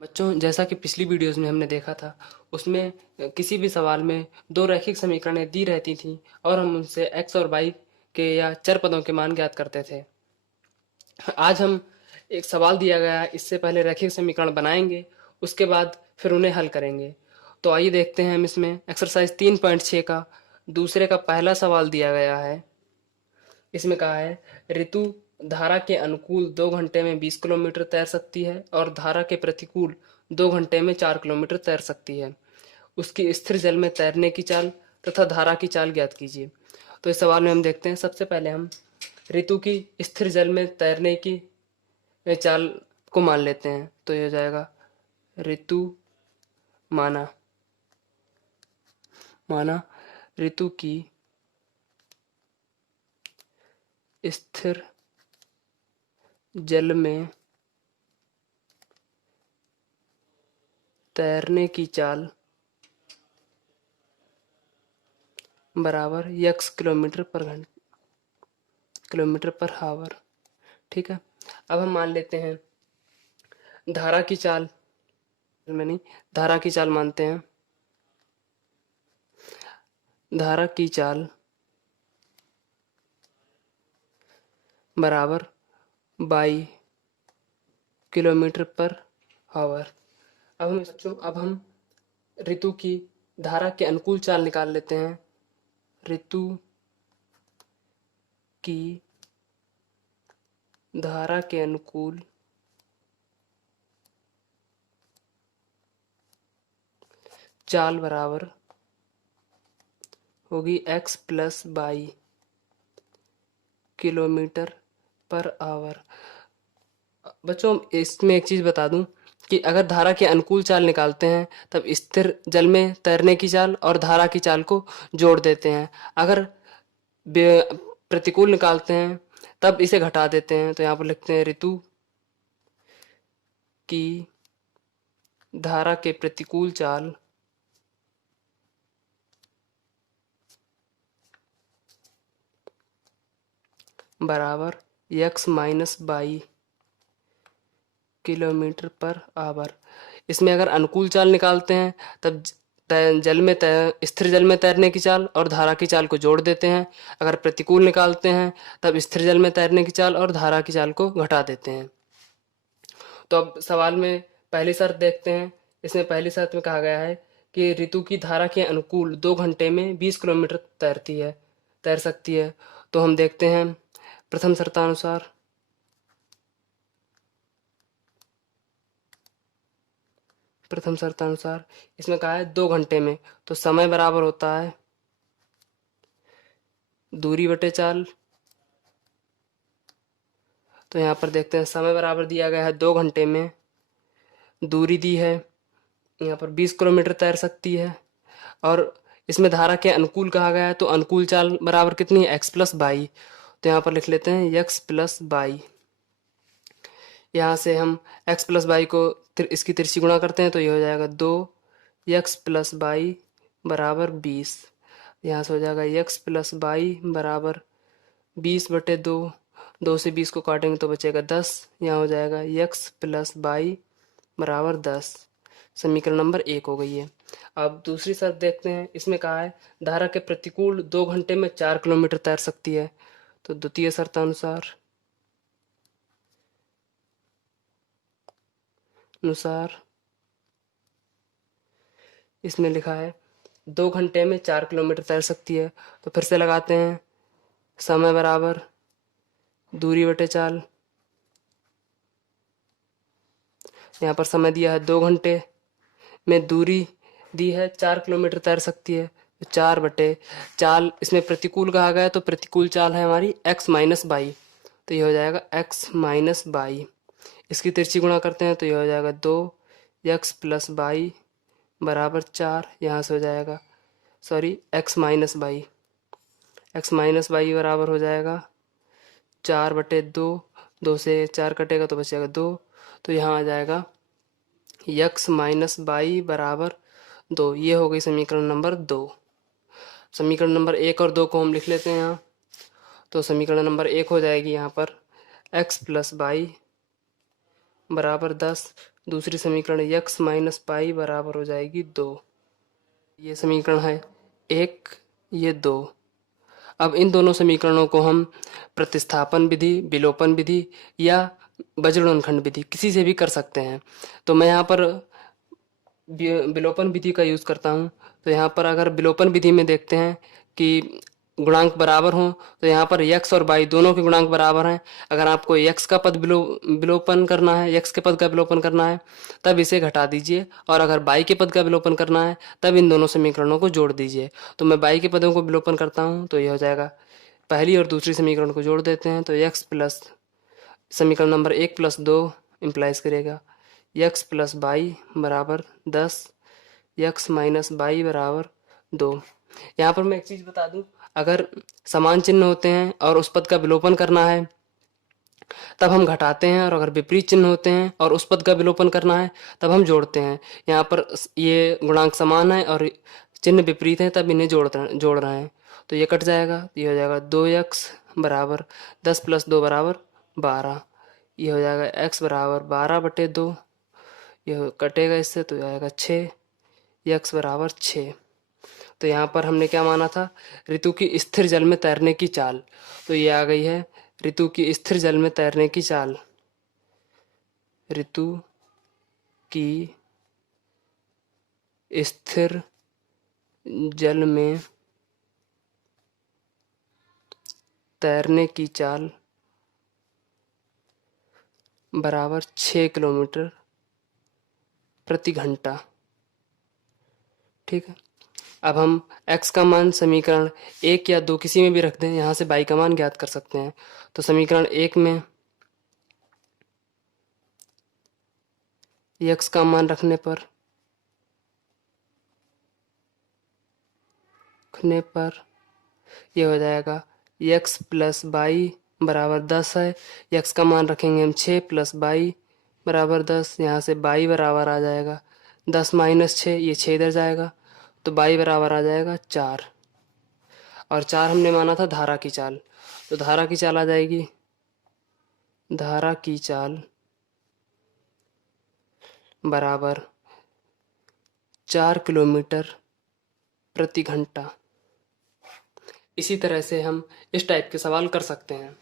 बच्चों, जैसा कि पिछली वीडियोस में हमने देखा था, उसमें किसी भी सवाल में दो रैखिक समीकरणें दी रहती थीं और हम उनसे एक्स और वाई के या चर पदों के मान ज्ञात करते थे। आज हम एक सवाल दिया गया है, इससे पहले रैखिक समीकरण बनाएंगे, उसके बाद फिर उन्हें हल करेंगे। तो आइए देखते हैं। हम इसमें एक्सरसाइज 3.6 का दूसरे का पहला सवाल दिया गया है। इसमें कहा है, ऋतु धारा के अनुकूल 2 घंटे में 20 किलोमीटर तैर सकती है और धारा के प्रतिकूल 2 घंटे में 4 किलोमीटर तैर सकती है। उसकी स्थिर जल में तैरने की चाल तथा धारा की चाल ज्ञात कीजिए। तो इस सवाल में हम देखते हैं, सबसे पहले हम ऋतु की स्थिर जल में तैरने की चाल को मान लेते हैं। तो ये हो जाएगा, ऋतु माना माना ऋतु की स्थिर जल में तैरने की चाल बराबर यक्स किलोमीटर पर हावर। ठीक है। अब हम मान लेते हैं धारा की चाल में नहीं, धारा की चाल मानते हैं। धारा की चाल बराबर 22 किलोमीटर पर हावर। अब हम ऋतु की धारा के अनुकूल चाल निकाल लेते हैं। ऋतु की धारा के अनुकूल चाल बराबर होगी x plus 22 kilometre per hour. बच्चों, इसमें एक चीज़ बता दूं कि अगर धारा के अनुकूल चाल निकालते हैं तब स्थिर जल में तैरने की चाल और धारा की चाल को जोड़ देते हैं। अगर प्रतिकूल निकालते हैं तब इसे घटा देते हैं। तो यहाँ पर लिखते हैं, ऋतु की धारा के प्रतिकूल चाल बराबर x minus 22 kilometre per hour. इसमें अगर अनुकूल चाल निकालते हैं तब स्थिर जल में तैरने की चाल और धारा की चाल को जोड़ देते हैं। अगर प्रतिकूल निकालते हैं तब स्थिर जल में तैरने की चाल और धारा की चाल को घटा देते हैं। तो अब सवाल में पहली शर्त देखते हैं। इसमें पहली शर्त में कहा गया है कि ऋतु की धारा के अनुकूल 2 घंटे में 20 किलोमीटर तैर सकती है। तो हम देखते हैं, प्रथम शर्तानुसार इसमें कहा है 2 घंटे में, तो समय बराबर होता है दूरी बटे चाल। तो यहाँ पर देखते हैं, समय बराबर दिया गया है 2 घंटे में, दूरी दी है यहाँ पर 20 किलोमीटर तैर सकती है, और इसमें धारा के अनुकूल कहा गया है। तो अनुकूल चाल बराबर कितनी है, x प्लस 22। तो यहाँ पर लिख लेते हैं x प्लस 22। यहाँ से हम x प्लस 22 को इसकी तिरछी गुणा करते हैं तो ये हो जाएगा 2x प्लस 22 बराबर 20। यहाँ से हो जाएगा x प्लस 22 बराबर 20/2। 2 से 20 को काटेंगे तो बचेगा 10। यहाँ हो जाएगा x प्लस 22 बराबर 10। समीकरण नंबर 1 हो गई है। अब दूसरी शर्त देखते हैं। इसमें कहा है धारा के प्रतिकूल 2 घंटे में 4 किलोमीटर तैर सकती है। तो द्वितीय शर्तानुसार इसमें लिखा है 2 घंटे में 4 किलोमीटर तैर सकती है। तो फिर से लगाते हैं, समय बराबर दूरी बटे चाल। यहाँ पर समय दिया है 2 घंटे में, दूरी दी है 4 किलोमीटर तैर सकती है। तो 4/चाल, इसमें प्रतिकूल कहा गया है तो प्रतिकूल चाल है हमारी x माइनस 22। तो ये हो जाएगा x माइनस 22। इसकी तिरछी गुणा करते हैं तो ये हो जाएगा 2x प्लस 22 बराबर 4। यहाँ से हो जाएगा, सॉरी, x माइनस 22 बराबर हो जाएगा 4/2। 2 से 4 कटेगा तो बचेगा 2। तो यहाँ आ जाएगा x माइनस 22 बराबर 2। ये हो गई समीकरण नंबर 2। समीकरण नंबर 1 और 2 को हम लिख लेते हैं यहाँ। तो समीकरण नंबर 1 हो जाएगी यहाँ पर x प्लस 22 बराबर 10। दूसरी समीकरण यक्स माइनस पाई बराबर हो जाएगी 2। ये समीकरण है 1, ये 2। अब इन दोनों समीकरणों को हम प्रतिस्थापन विधि, विलोपन विधि या बज्रगुणनखंड विधि किसी से भी कर सकते हैं। तो मैं यहाँ पर विलोपन विधि का यूज़ करता हूँ। तो यहाँ पर अगर विलोपन विधि में देखते हैं कि गुणांक बराबर हों तो यहाँ पर यक्स और वाई दोनों के गुणांक बराबर हैं। अगर आपको यक्स का पद विलोपन करना है, यक्स के पद का विलोपन करना है, तब इसे घटा दीजिए, और अगर वाई के पद का विलोपन करना है तब इन दोनों समीकरणों को जोड़ दीजिए। तो मैं वाई के पदों को विलोपन करता हूँ तो यह हो जाएगा, पहली और दूसरी समीकरण को जोड़ देते हैं तो यक्स प्लस समीकरण नंबर 1+2 इम्प्लाइज करेगा यक्स प्लस वाई बराबर 10, यक्स माइनस वाई बराबर 2। यहाँ पर मैं एक चीज़ बता दूं, अगर समान चिन्ह होते हैं और उस पद का विलोपन करना है तब हम घटाते हैं, और अगर विपरीत चिन्ह होते हैं और उस पद का विलोपन करना है तब हम जोड़ते हैं। यहाँ पर ये गुणांक समान है और चिन्ह विपरीत है, तब इन्हें जोड़ रहे हैं। तो ये कट जाएगा, ये हो जाएगा 2x बराबर 10 + 2 बराबर 12। ये हो जाएगा x बराबर 12/2, ये कटेगा इससे तो आएगा 6, x बराबर 6। तो यहाँ पर हमने क्या माना था, ऋतु की स्थिर जल में तैरने की चाल। तो ये आ गई है ऋतु की स्थिर जल में तैरने की चाल। ऋतु की स्थिर जल में तैरने की चाल बराबर 6 किलोमीटर प्रति घंटा। ठीक है। अब हम x का मान समीकरण 1 या 2 किसी में भी रख दें, यहाँ से y का मान ज्ञात कर सकते हैं। तो समीकरण 1 में x का मान रखने पर ये हो जाएगा x प्लस y बराबर 10 है। x का मान रखेंगे हम 6 + y बराबर 10। यहाँ से y बराबर आ जाएगा 10 - 6, ये 6 इधर जाएगा तो y बराबर आ जाएगा 4। और 4 हमने माना था धारा की चाल, तो धारा की चाल आ जाएगी, धारा की चाल बराबर 4 किलोमीटर प्रति घंटा। इसी तरह से हम इस टाइप के सवाल कर सकते हैं।